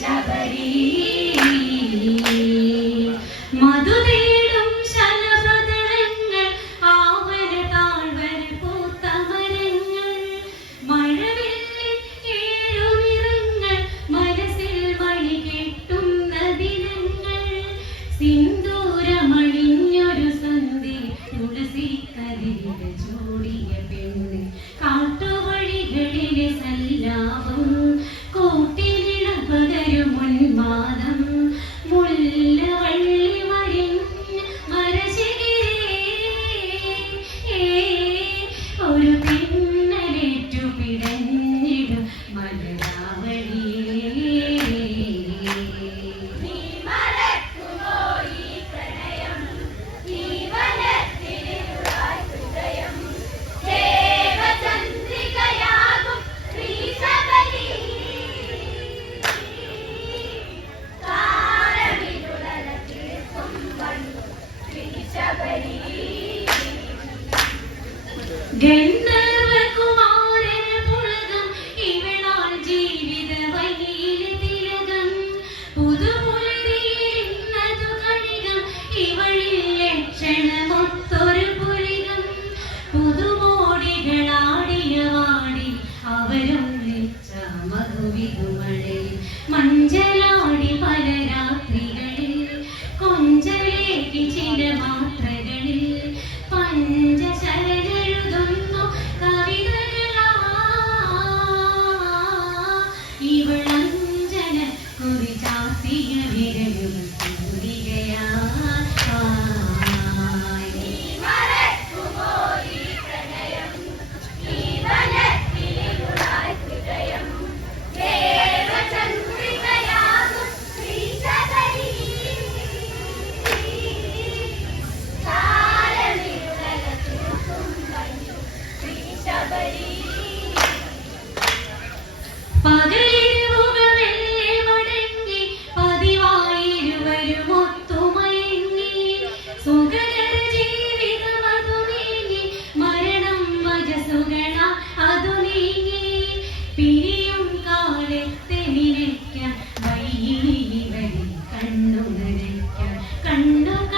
ಶಬರೀ not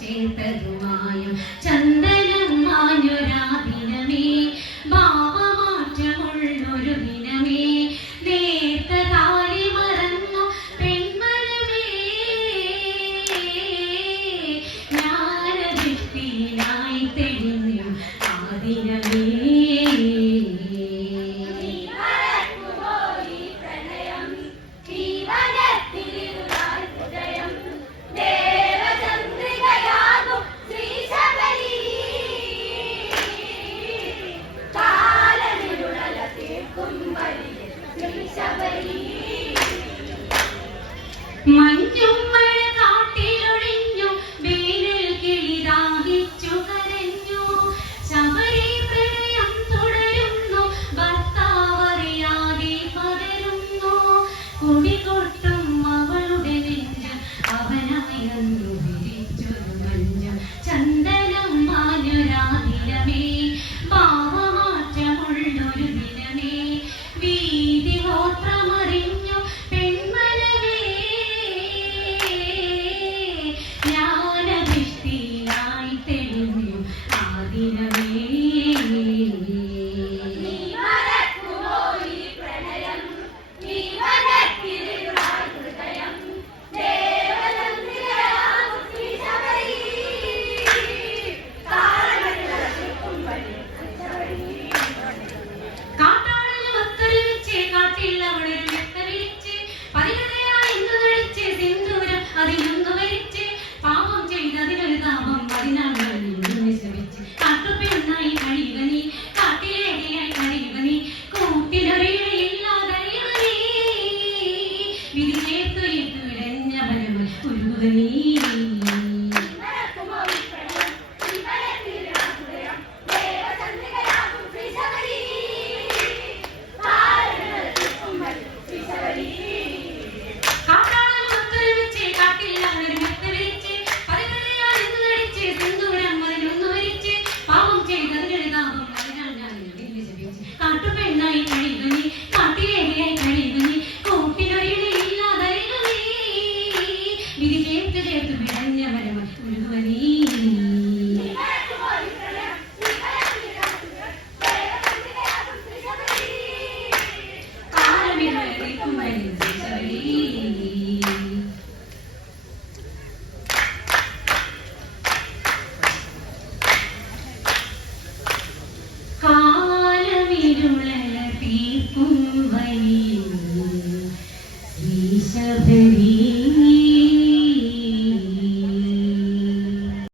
ചേർത്തതുമായും இரவே